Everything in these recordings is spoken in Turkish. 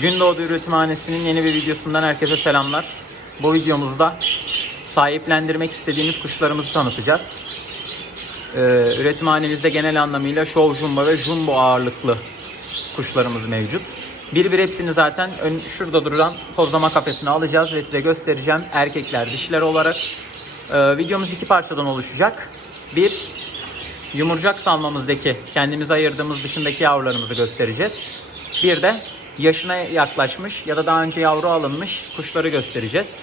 Gündoğdu Üretimhanesi'nin yeni bir videosundan herkese selamlar. Bu videomuzda sahiplendirmek istediğimiz kuşlarımızı tanıtacağız. Ee, üretimhanemizde genel anlamıyla Show Jumbo ve Jumbo ağırlıklı kuşlarımız mevcut. Bir bir hepsini zaten ön, şurada duran tozlama kafesine alacağız ve size göstereceğim erkekler dişiler olarak. Ee, videomuz iki parçadan oluşacak. Bir, yumurcak salmamızdaki kendimiz ayırdığımız dışındaki yavrularımızı göstereceğiz. Bir de yaşına yaklaşmış ya da daha önce yavru alınmış kuşları göstereceğiz.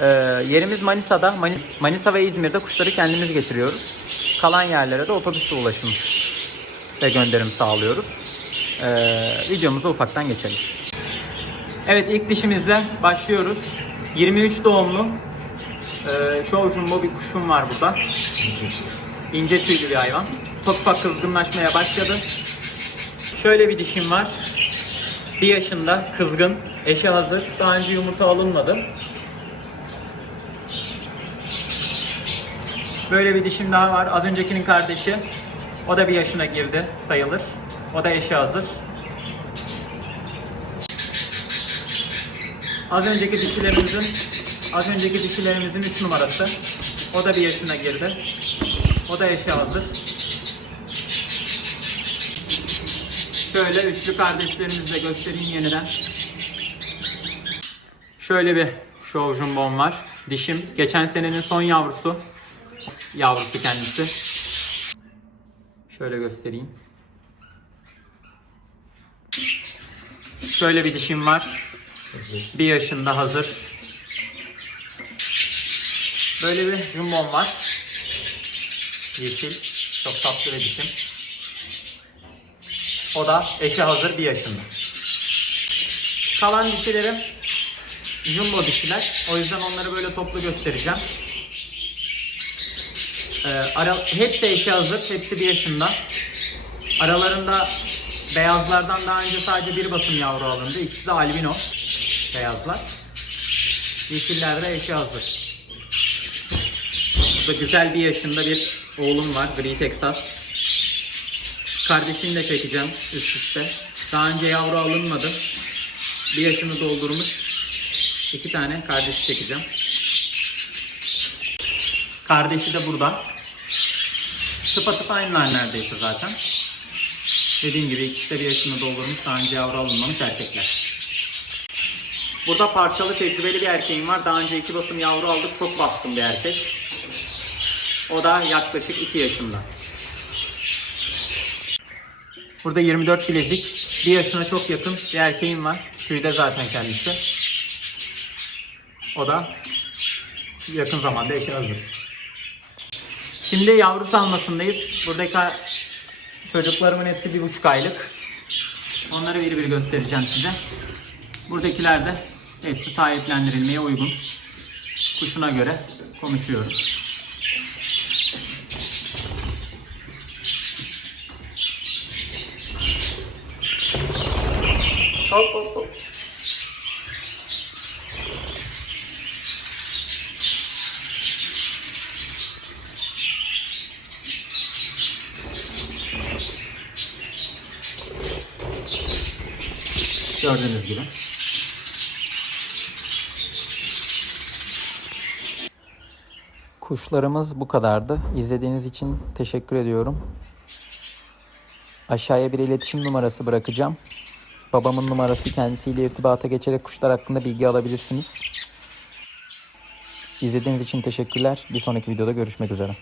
Ee, yerimiz Manisa'da. Manis- Manisa ve İzmir'de kuşları kendimiz getiriyoruz. Kalan yerlere de otobüsle ulaşım ve gönderim sağlıyoruz. Ee, videomuza ufaktan geçelim. Evet ilk dişimizle başlıyoruz. 23 doğumlu ee, Show Jumbo bir kuşum var burada. İnce tüylü bir hayvan. Çok ufak kızgınlaşmaya başladı. Şöyle bir dişim var. Bir yaşında kızgın, eşi hazır. Daha önce yumurta alınmadı. Böyle bir dişim daha var. Az öncekinin kardeşi. O da bir yaşına girdi sayılır. O da eşi hazır. Az önceki dişilerimizin az önceki dişilerimizin 3 numarası. O da bir yaşına girdi. O da eşi hazır. Şöyle üçlü kardeşlerimizi de göstereyim yeniden. Şöyle bir show jumbom var. Dişim geçen senenin son yavrusu. Yavrusu kendisi. Şöyle göstereyim. Şöyle bir dişim var. Bir yaşında hazır. Böyle bir jumbom var. Yeşil. Çok tatlı bir dişim. O da eşi hazır bir yaşında. Kalan dişilerim jumbo dişiler. O yüzden onları böyle toplu göstereceğim. Ee, ara, hepsi eşi hazır. Hepsi bir yaşında. Aralarında beyazlardan daha önce sadece bir basım yavru alındı. İkisi de albino beyazlar. Yeşiller de eşi hazır. Burada güzel bir yaşında bir oğlum var. Gri Texas. Kardeşini de çekeceğim üst üste. Daha önce yavru alınmadı. Bir yaşını doldurmuş. İki tane kardeşi çekeceğim. Kardeşi de burada. Tıpatıp aynılar neredeyse zaten. Dediğim gibi ikisi de bir yaşını doldurmuş. Daha önce yavru alınmamış erkekler. Burada parçalı tecrübeli bir erkeğim var. Daha önce iki basım yavru aldık. Çok baskın bir erkek. O da yaklaşık 2 yaşında. Burada 24 bilezik. Bir yaşına çok yakın bir erkeğim var. Tüyde zaten kendisi. O da yakın zamanda eşi hazır. Şimdi yavru salmasındayız. Buradaki çocuklarımın hepsi bir buçuk aylık. Onları bir bir göstereceğim size. Buradakiler de hepsi sahiplendirilmeye uygun. Kuşuna göre konuşuyoruz. Hop hop hop. Gördüğünüz gibi. Kuşlarımız bu kadardı. İzlediğiniz için teşekkür ediyorum. Aşağıya bir iletişim numarası bırakacağım. Babamın numarası kendisiyle irtibata geçerek kuşlar hakkında bilgi alabilirsiniz. İzlediğiniz için teşekkürler. Bir sonraki videoda görüşmek üzere.